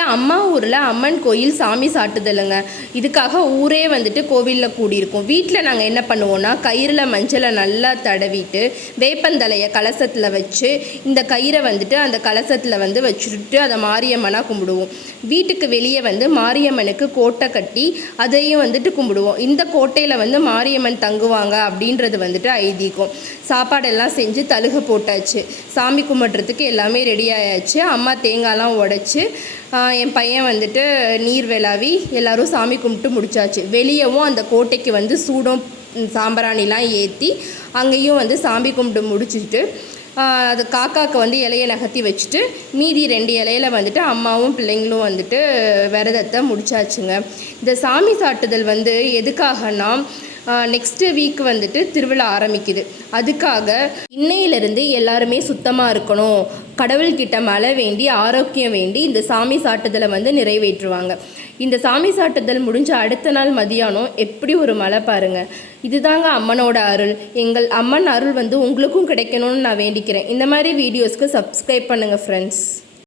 அம்மா ஊரில் அம்மன் கோயில் சாமி சாட்டுதலுங்க. இதுக்காக ஊரே வந்துட்டு கோவிலில் கூடியிருக்கும். வீட்டில் நாங்கள் என்ன பண்ணுவோன்னா, கயிறில் மஞ்சளை நல்லா தடவிட்டு வேப்பந்தலையை கலசத்தில் வச்சு இந்த கயிறை வந்துட்டு அந்த கலசத்தில் வச்சுட்டு அதை மாரியம்மனாக கும்பிடுவோம். வீட்டுக்கு வெளியே மாரியம்மனுக்கு கோட்டை கட்டி அதையும் கும்பிடுவோம். இந்த கோட்டையில் மாரியம்மன் தங்குவாங்க அப்படின்றது ஐதீகம். சாப்பாடெல்லாம் செஞ்சு தழுக போட்டாச்சு. சாமி கும்பிட்றதுக்கு எல்லாமே ரெடி ஆயாச்சு. அம்மா தேங்காய்லாம் உடைச்சி என் பையன் நீர் விளாவி எல்லோரும் சாமி கும்பிட்டு முடிச்சாச்சு. வெளியவும் அந்த கோட்டைக்கு சூடம் சாம்பிராணிலாம் ஏற்றி அங்கேயும் சாமி கும்பிட்டு முடிச்சுட்டு அது காக்காவுக்கு இலையை நகர்த்தி வச்சுட்டு மீதி 2 இலையில அம்மாவும் பிள்ளைங்களும் விரதத்தை முடிச்சாச்சுங்க. இந்த சாமி சாட்டுதல் எதுக்காகனா, நெக்ஸ்ட்டு வீக் திருவிழா ஆரம்பிக்குது. அதுக்காக இன்னையிலேருந்து எல்லாருமே சுத்தமாக இருக்கணும், கடவுள்கிட்ட மழை வேண்டி ஆரோக்கியம் வேண்டி இந்த சாமி சாட்டுதலை நிறைவேற்றுவாங்க. இந்த சாமி சாட்டுதல் முடிஞ்ச அடுத்த நாள் மதியானம் எப்படி ஒரு மழை பாருங்கள். இதுதாங்க அம்மனோட அருள். எங்கள் அம்மன் அருள் உங்களுக்கும் கிடைக்கணும்னு நான் வேண்டிக்கிறேன். இந்த மாதிரி வீடியோஸ்க்கு சப்ஸ்கிரைப் பண்ணுங்கள் ஃப்ரெண்ட்ஸ்.